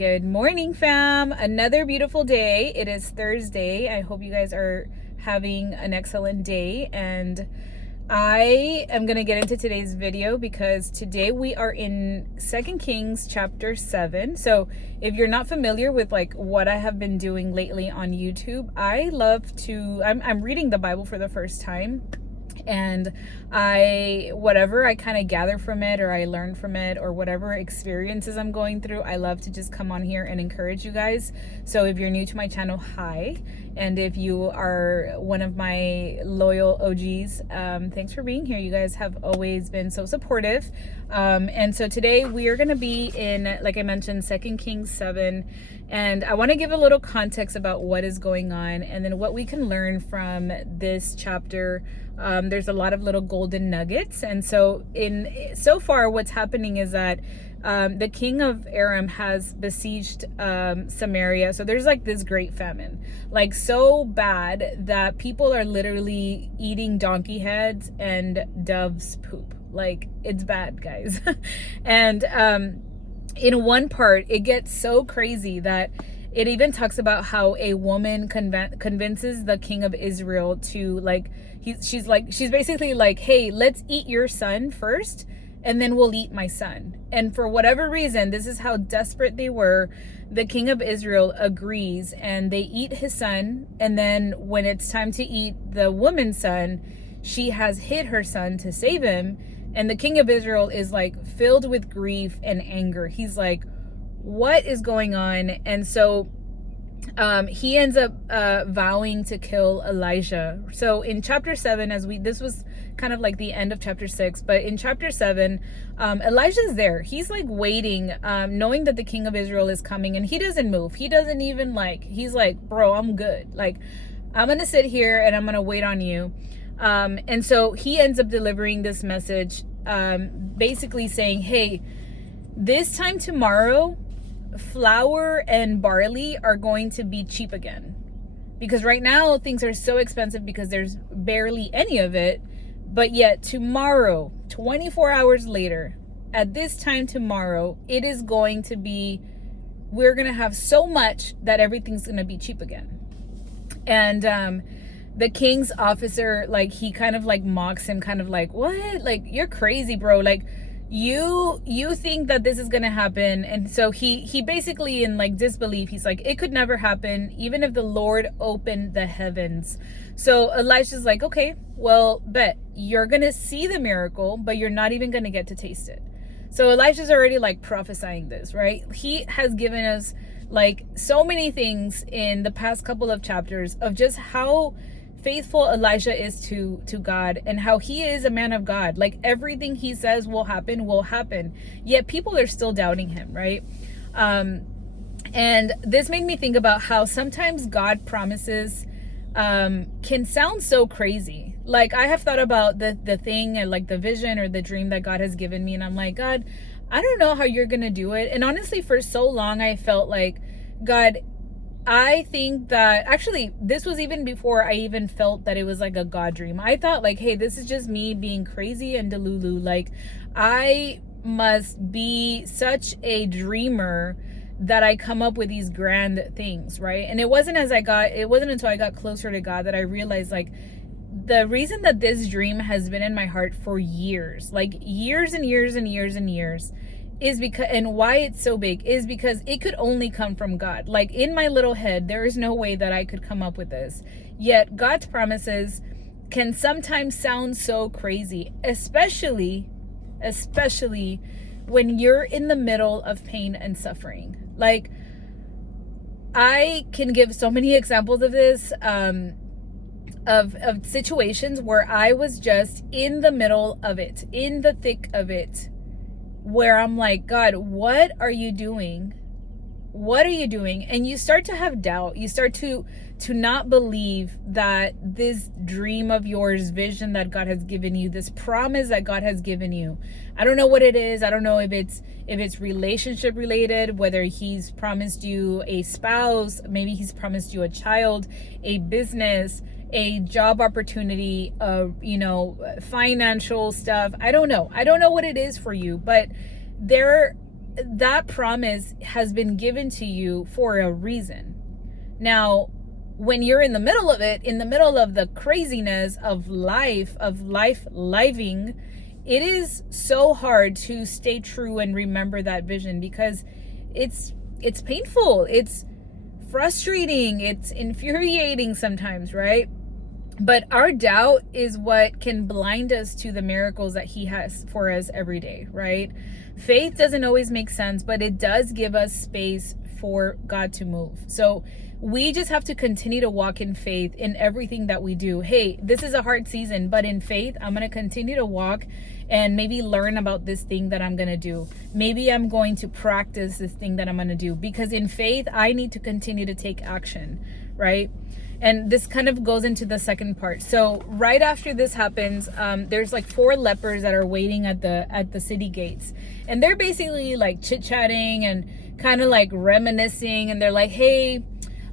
Good morning, fam. Another beautiful day. It is Thursday. I hope you guys are having an excellent day. And I am going to get into today's video because today we are in 2 Kings chapter 7. So if you're not familiar with like what I have been doing lately on YouTube, I'm reading the Bible for the first time. And whatever I kind of gather from it, or I learn from it, or whatever experiences I'm going through, I love to just come on here and encourage you guys. So if you're new to my channel, hi. And if you are one of my loyal OGs, thanks for being here. You guys have always been so supportive. And so today we are going to be in, like I mentioned, 2 Kings 7. And I want to give a little context about what is going on and then what we can learn from this chapter. There's a lot of little golden nuggets. And so so far what's happening is that the king of Aram has besieged Samaria. So there's like this great famine, like so bad that people are literally eating donkey heads and dove's poop. Like, it's bad, guys. And in one part, it gets so crazy that it even talks about how a woman convinces the king of Israel to she's basically like, hey, let's eat your son first and then we'll eat my son. And for whatever reason, this is how desperate they were. The king of Israel agrees and they eat his son. And then when it's time to eat the woman's son, she has hid her son to save him. And the king of Israel is like filled with grief and anger. He's like, what is going on? And so he ends up vowing to kill Elijah. So in chapter 7, this was kind of like the end of chapter 6, but in chapter 7, Elijah's there. He's like waiting, knowing that the king of Israel is coming, and he doesn't move. He doesn't even he's like, bro, I'm good. Like, I'm going to sit here and I'm going to wait on you. And so he ends up delivering this message, basically saying, hey, this time tomorrow, flour and barley are going to be cheap again. Because right now things are so expensive because there's barely any of it. But yet tomorrow, 24 hours later, at this time tomorrow, it is going to be, we're going to have so much that everything's going to be cheap again. And the king's officer, like, he kind of like mocks him, kind of like, what? Like, you're crazy, bro. Like, you think that this is gonna happen. And so he basically, in like disbelief, he's like, it could never happen, even if the Lord opened the heavens. So Elijah's like, okay, well, bet you're gonna see the miracle, but you're not even gonna get to taste it. So Elijah's already like prophesying this, right? He has given us like so many things in the past couple of chapters of just how faithful Elijah is to God, and how he is a man of God. Like, everything he says will happen, yet people are still doubting him, right? And this made me think about how sometimes God promises can sound so crazy. Like, I have thought about the thing and like the vision or the dream that God has given me, and I'm like, God, I don't know how you're gonna do it. And honestly, for so long I felt like, God, I think that actually this was even before I even felt that it was like a God dream. I thought like, hey, this is just me being crazy and delulu. Like, I must be such a dreamer that I come up with these grand things, right? And it wasn't until I got closer to God that I realized, like, the reason that this dream has been in my heart for years, like years and years and years and years, is because, and why it's so big, is because it could only come from God. Like, in my little head, there is no way that I could come up with this. Yet God's promises can sometimes sound so crazy, especially when you're in the middle of pain and suffering. Like, I can give so many examples of this, of situations where I was just in the middle of it, in the thick of it, where I'm like, God, what are you doing? What are you doing? And you start to have doubt. You start to not believe that this dream of yours, vision that God has given you, this promise that God has given you, I don't know what it is. I don't know if it's relationship related, whether he's promised you a spouse, maybe he's promised you a child, a business, a job opportunity, financial stuff. I don't know what it is for you, but there that promise has been given to you for a reason. Now, when you're in the middle of it, in the middle of the craziness of life living, it is so hard to stay true and remember that vision, because it's painful, it's frustrating, it's infuriating sometimes, right? But our doubt is what can blind us to the miracles that he has for us every day, right? Faith doesn't always make sense, but it does give us space for God to move. So we just have to continue to walk in faith in everything that we do. Hey, this is a hard season, but in faith, I'm going to continue to walk and maybe learn about this thing that I'm going to do. Maybe I'm going to practice this thing that I'm going to do, because in faith, I need to continue to take action, right? And this kind of goes into the second part. So right after this happens, there's like 4 lepers that are waiting at the city gates, and they're basically like chit-chatting and kind of like reminiscing, and they're like, hey,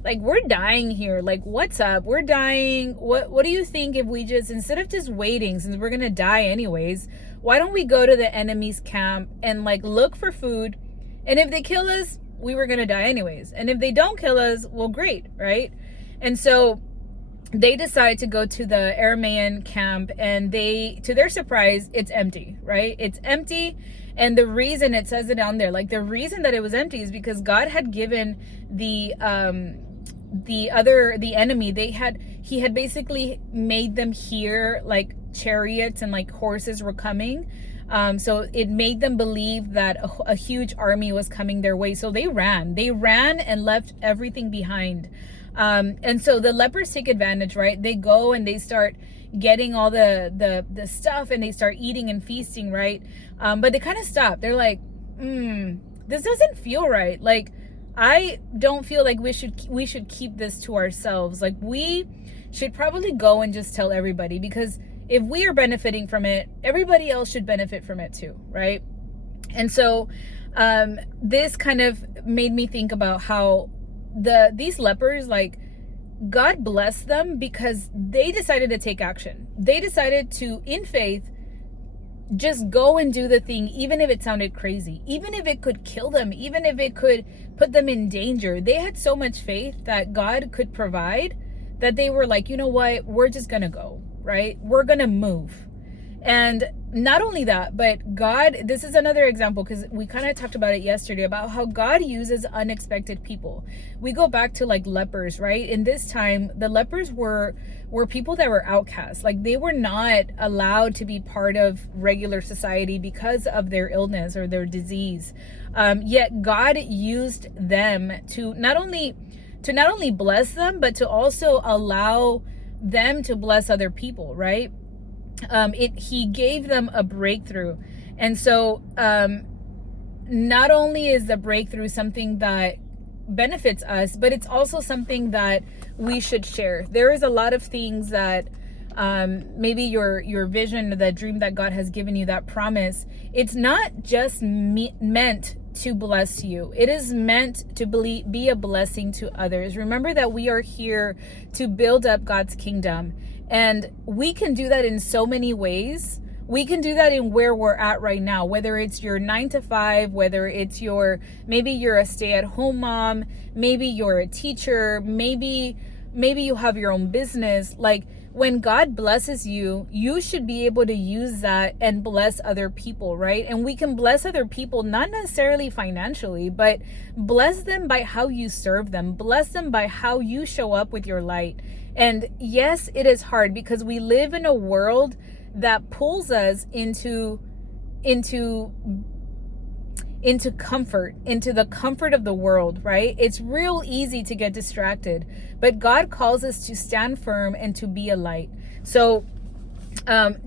like, we're dying here, like, what's up, we're dying, what do you think if we just, instead of just waiting, since we're gonna die anyways, why don't we go to the enemy's camp and like look for food, and if they kill us, we were gonna die anyways, and if they don't kill us, well, great, right? And so they decide to go to the Aramean camp, and they, to their surprise, it's empty, right? It's empty. And the reason, it says it down there, like the reason that it was empty is because God had given the enemy, he had basically made them hear like chariots and like horses were coming. So it made them believe that a huge army was coming their way. So they ran and left everything behind. And so the lepers take advantage, right? They go and they start getting all the stuff, and they start eating and feasting, right? But they kind of stop. They're like, this doesn't feel right. Like, I don't feel like we should keep this to ourselves. Like, we should probably go and just tell everybody, because if we are benefiting from it, everybody else should benefit from it too, right? And so this kind of made me think about how these lepers, like, God blessed them because they decided to take action. They decided to, in faith, just go and do the thing, even if it sounded crazy, even if it could kill them, even if it could put them in danger. They had so much faith that God could provide, that they were like, you know what, we're just gonna go, right? We're gonna move. And not only that, but God, this is another example, because we kind of talked about it yesterday, about how God uses unexpected people. We go back to like lepers, right? In this time, the lepers were people that were outcasts. Like, they were not allowed to be part of regular society because of their illness or their disease. Yet God used them to not only bless them, but to also allow them to bless other people, right? He gave them a breakthrough. And so not only is the breakthrough something that benefits us, but it's also something that we should share. There is a lot of things that maybe your vision, the dream that God has given you, that promise, it's not just meant to bless you. It is meant to be a blessing to others. Remember that we are here to build up God's kingdom. And we can do that in so many ways. We can do that in where we're at right now, whether it's your 9 to 5, whether it's maybe you're a stay-at-home mom, maybe you're a teacher, maybe you have your own business. Like, when God blesses you, you should be able to use that and bless other people, right? And we can bless other people, not necessarily financially, but bless them by how you serve them. Bless them by how you show up with your light. And yes, it is hard, because we live in a world that pulls us into comfort, into the comfort of the world, right? It's real easy to get distracted, but God calls us to stand firm and to be a light. So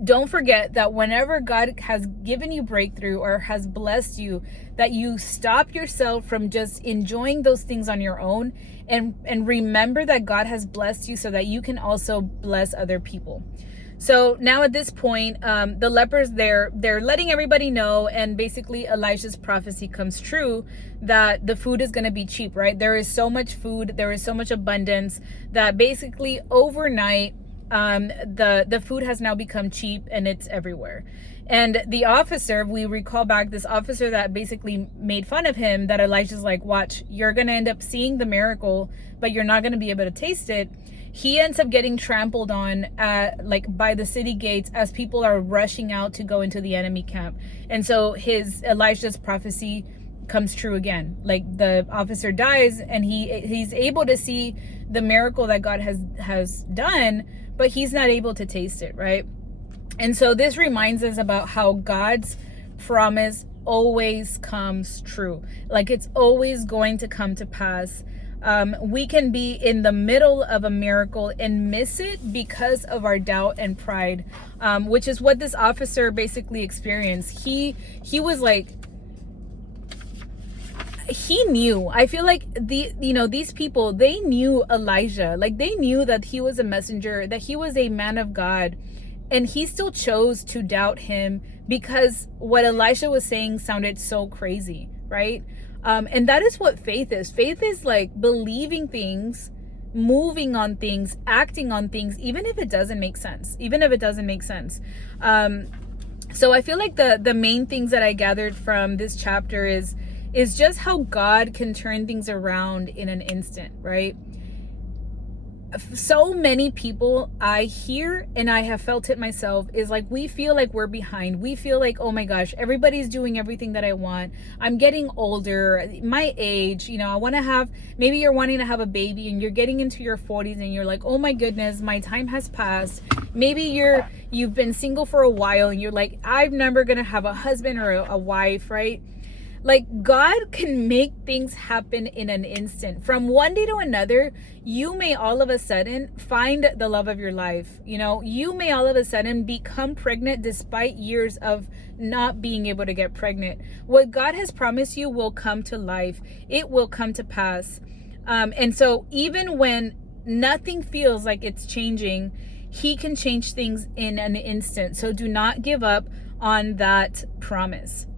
don't forget that whenever God has given you breakthrough or has blessed you, that you stop yourself from just enjoying those things on your own, and remember that God has blessed you so that you can also bless other people. So now at this point, the lepers, they're letting everybody know, and basically Elijah's prophecy comes true, that the food is going to be cheap, right? There is so much food, there is so much abundance, that basically overnight, the food has now become cheap and it's everywhere. And the officer, we recall back, this officer that basically made fun of him, that Elijah's like, watch, you're gonna end up seeing the miracle, but you're not gonna be able to taste it. He ends up getting trampled on like by the city gates as people are rushing out to go into the enemy camp. And so Elijah's prophecy comes true again. Like, the officer dies and he's able to see the miracle that God has done, but he's not able to taste it, right? And so this reminds us about how God's promise always comes true. Like, it's always going to come to pass. We can be in the middle of a miracle and miss it because of our doubt and pride, which is what this officer basically experienced. He was like, he knew, I feel like these people, they knew Elijah, like they knew that he was a messenger, that he was a man of God, and he still chose to doubt him because what Elisha was saying sounded so crazy, right? And that is what faith is. Faith is like believing things, moving on things, acting on things, even if it doesn't make sense. So I feel like the main things that I gathered from this chapter is just how God can turn things around in an instant, right? So many people I hear, and I have felt it myself, is like, we feel like we're behind. We feel like, oh my gosh, everybody's doing everything that I want. I'm getting older, my age, I want to have, maybe you're wanting to have a baby and you're getting into your 40s and you're like, oh my goodness, my time has passed. Maybe you've been single for a while and you're like, I'm never going to have a husband or a wife, right? Like, God can make things happen in an instant. From one day to another, you may all of a sudden find the love of your life. You may all of a sudden become pregnant despite years of not being able to get pregnant. What God has promised you will come to life. It will come to pass. And so even when nothing feels like it's changing, He can change things in an instant. So do not give up on that promise.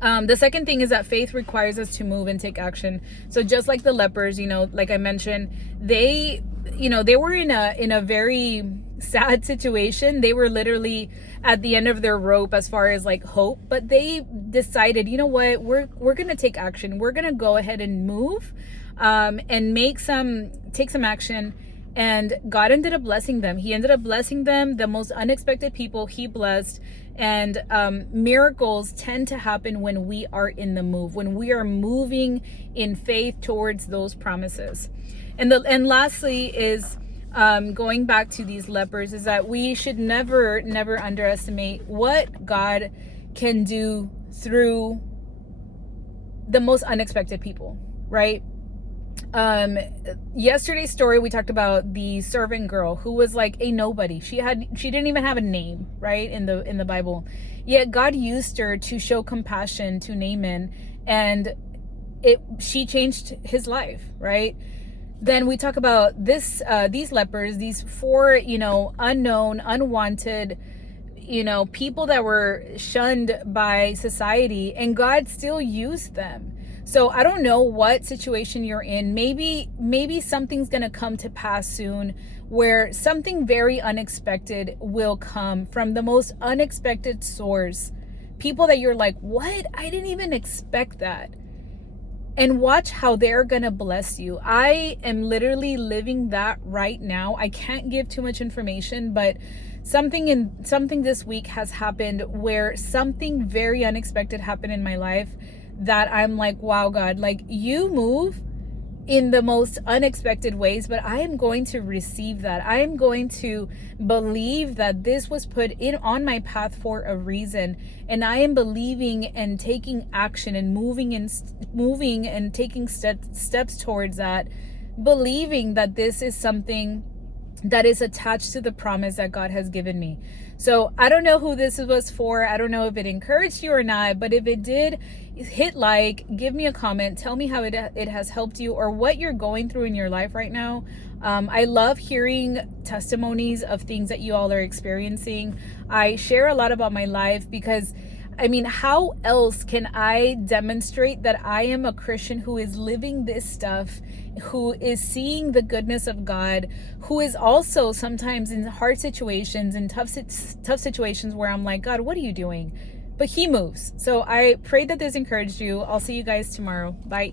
The second thing is that faith requires us to move and take action. So just like the lepers, like I mentioned, they were in a very sad situation. They were literally at the end of their rope as far as like hope, but they decided, you know what, we're going to take action. We're going to go ahead and move, and take some action. And God ended up blessing them. He ended up blessing them, the most unexpected people He blessed. And miracles tend to happen when we are in the move, when we are moving in faith towards those promises. And lastly is going back to these lepers, is that we should never underestimate what God can do through the most unexpected people, right? Yesterday's story, we talked about the servant girl who was like a nobody. She didn't even have a name, right, in the Bible. Yet God used her to show compassion to Naaman, and she changed his life, right? Then we talk about these lepers, these 4, unknown, unwanted, people that were shunned by society, and God still used them. So I don't know what situation you're in. Maybe something's going to come to pass soon where something very unexpected will come from the most unexpected source. People that you're like, what? I didn't even expect that. And watch how they're going to bless you. I am literally living that right now. I can't give too much information, but something this week has happened where something very unexpected happened in my life that I'm like, wow, God, like you move in the most unexpected ways, but I am going to receive that. I am going to believe that this was put in on my path for a reason. And I am believing and taking action and moving and taking steps towards that, believing that this is something that is attached to the promise that God has given me. So I don't know who this was for. I don't know if it encouraged you or not, but if it did, hit like, give me a comment, tell me how it has helped you or what you're going through in your life right now. I love hearing testimonies of things that you all are experiencing. I share a lot about my life because I mean, how else can I demonstrate that I am a Christian who is living this stuff, who is seeing the goodness of God, who is also sometimes in hard situations and tough situations where I'm like, God, what are you doing? But he moves. So I pray that this encouraged you. I'll see you guys tomorrow. Bye.